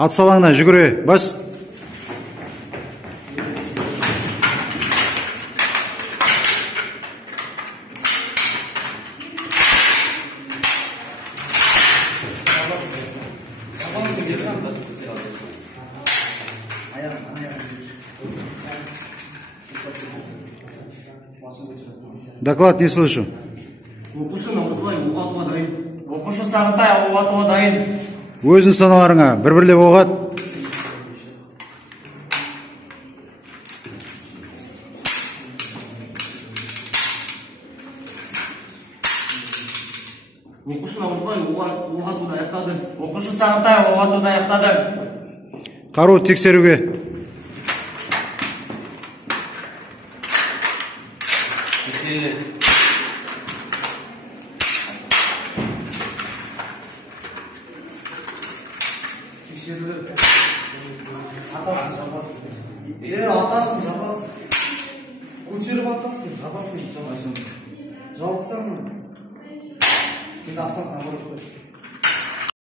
Ат салаңна жүгіре, бас. Доклад не слышу. Оқушы Сағынтай оқ атуға дайын. Өзің саналарыңа бір-бірлеп оқ ат. Оқушы Сағынтай оқ атуды аяқтады. Қару тексеруге. Атасын жабасын. Атасын жабасын. Көтеріп атасын, жабасын. Жауыпсаң. Енді автомат набор қой.